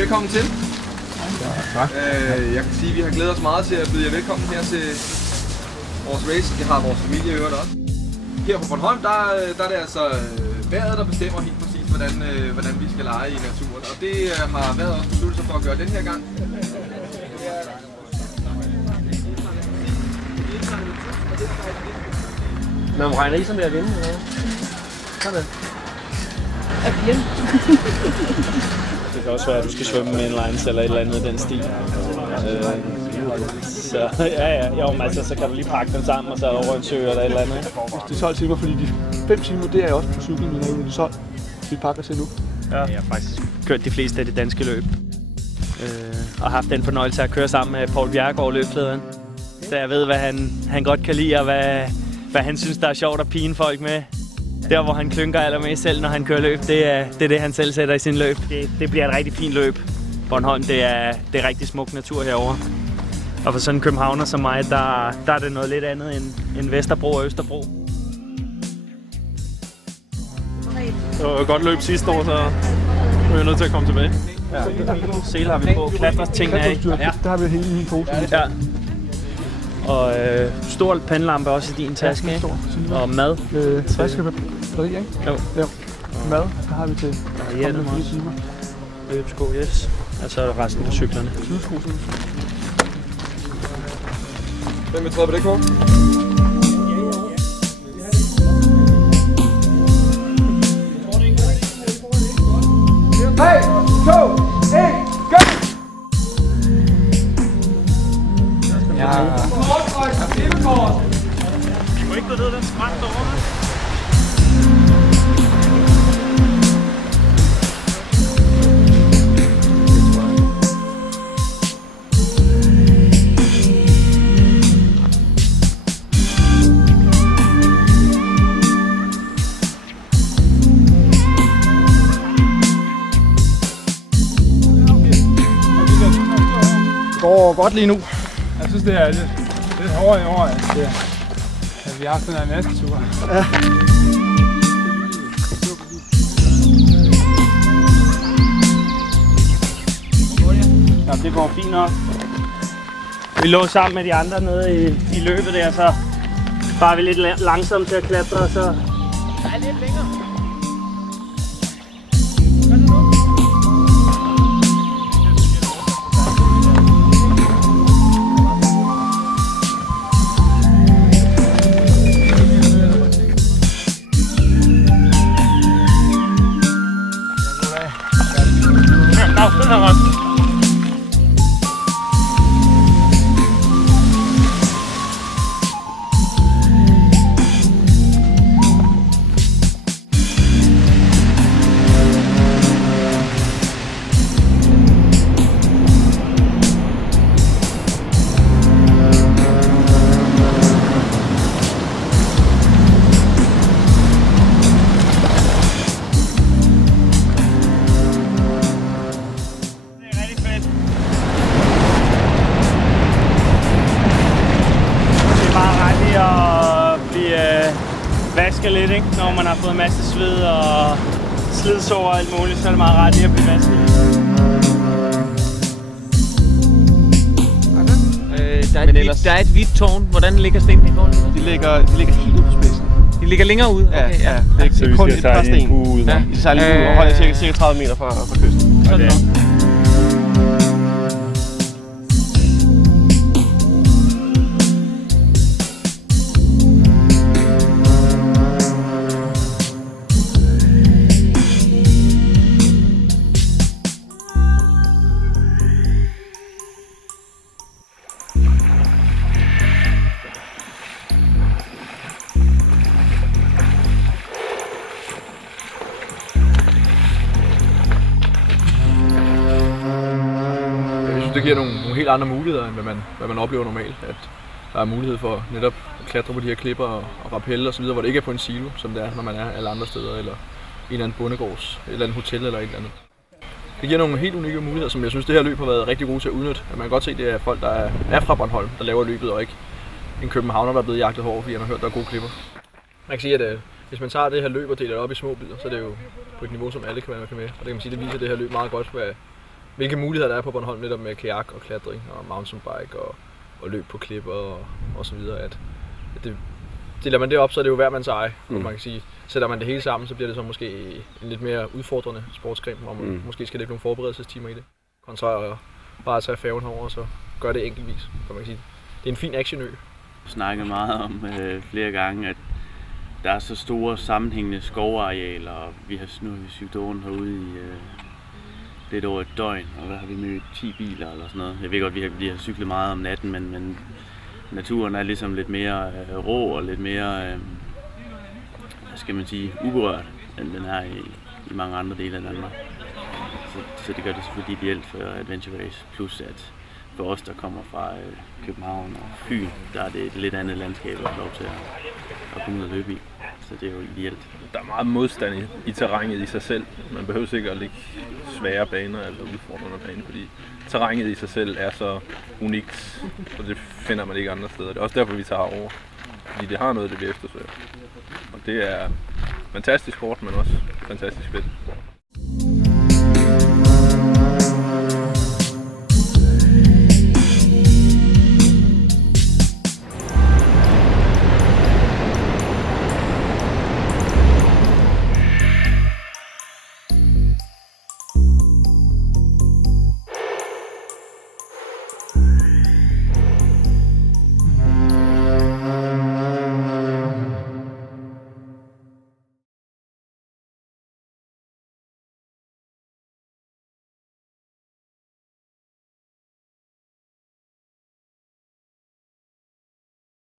Velkommen til. Ja, tak. Jeg kan sige, at vi har glædet os meget til at byde jer velkommen her til vores race. Det har vores familie i øvrigt også. Her på Bornholm, der er det altså vejret, der bestemmer helt præcis, hvordan vi skal lege i naturen. Og det har vejret også besluttet sig for at gøre den her gang. Men man regner I så med at vinde, eller hvad? Sådan. At vinde? Det kan også være, at du skal svømme med inlines eller et eller andet i den stil. Så ja, altså, så kan du lige pakke den sammen, og så er der over en sø eller et eller andet. Det er 12 timer, fordi de 5 timer, det er jeg også på cyklen, når det er 12. Vi pakker til nu. Ja. Jeg har faktisk kørt de fleste af de danske løb. Og haft den fornøjelse at køre sammen med Paul Bjerregaard, løbslederen. Så jeg ved, hvad han godt kan lide, og hvad han synes, der er sjovt at pine folk med. Der, hvor han klynker allermest selv, når han kører løb, det er det, han selv sætter i sin løb. Det bliver et rigtig fint løb. Bornholm, det er rigtig smuk natur herovre. Og for sådan en københavner som mig, der er det noget lidt andet end Vesterbro og Østerbro. Det var et godt løb sidste år, så er jeg nødt til at komme tilbage. Ja. Sele har vi på, klatretingene af. Ja. Der har vi hele min pose. Ja. Og stor pandelampe også i din taske, ikke? Og mad. Friske batteri, ikke? Jo. Mad, der har vi til kommende 4 timer. Løbsko, yes. Og så er der resten på cyklerne. Hvem vil træde på det kort? Hey, 2, 1, go! Ja. Vi må ikke gå ned den skræt derovre. Det går godt lige nu. Jeg synes, det er lidt hårdere i år, at vi har haft den her masketur. Ja. Jamen, det går fint nok. Vi lå sammen med de andre nede i løbet der, så bare vi lidt langsomt til at klatre, og så... Der er lidt længere. Vaske lidt, ikke? Når man har fået en masse sved og slidsår og alt muligt, så er det meget rart lige at blive vasket. Der er et hvidt tårn. Hvordan ligger stenene i forhold? De ligger helt ude på spidsen. De ligger længere ude? Ja, Okay, ja. Det er kun et par sten. Ja. De sejler lige ud og holder cirka 30 meter fra kysten. Sådan nok. det giver nogle helt andre muligheder, end hvad man oplever normalt. At der er mulighed for netop at klatre på de her klipper og rappelle og så videre, hvor det ikke er på en silo, som det er, når man er alle andre steder, eller en eller anden bondegårds, et eller andet hotel eller et eller andet. Det giver nogle helt unikke muligheder, som jeg synes, det her løb har været rigtig gode til at udnytte. At man kan godt se, det er folk, der er fra Bornholm, der laver løbet, og ikke en københavner, der er blevet jagtet hårdt, fordi han har hørt, der er gode klipper. Man kan sige, at hvis man tager det her løb og deler det op i små bidder, så er det jo på et niveau, som alle kan være med. Og det kan man sige, det viser det her løb meget godt, hvilke muligheder der er på Bornholm, netop med kajak og klatring og mountainbike og løb på klipper og så videre. At deler man det op, så er det jo hver mands eje. Man kan sige, sætter man det hele sammen, så bliver det så måske en lidt mere udfordrende sportsgren, hvor man måske skal lægge nogle forberedelsestimer i det. Kontra at bare tage færgen herover og så gøre det enkeltvis, kan man sige. Det er en fin actionø. Jeg snakker meget om flere gange, at der er så store sammenhængende skovarealer, og nu har vi cyklet rundt herude i lidt over et døgn, og der har vi mødt 10 biler eller sådan noget. Jeg ved godt, vi har cyklet meget om natten, men naturen er ligesom lidt mere rå og lidt mere, hvad skal man sige, uberørt, end den er i mange andre dele af Danmark. Så det gør det selvfølgelig ideelt for Adventure Race, plus at for os, der kommer fra København og Fyn, der er det et lidt andet landskab at få lov til at komme ud og løbe i. Så det er jo ideelt. Der er meget modstand i terrænet i sig selv. Man behøver ikke at lægge svære baner eller udfordrende baner, fordi terrænet i sig selv er så unikt, og det finder man ikke andre steder. Det er også derfor, vi tager over, fordi det har noget, det vi eftersøger. Og det er fantastisk sport, men også fantastisk fedt.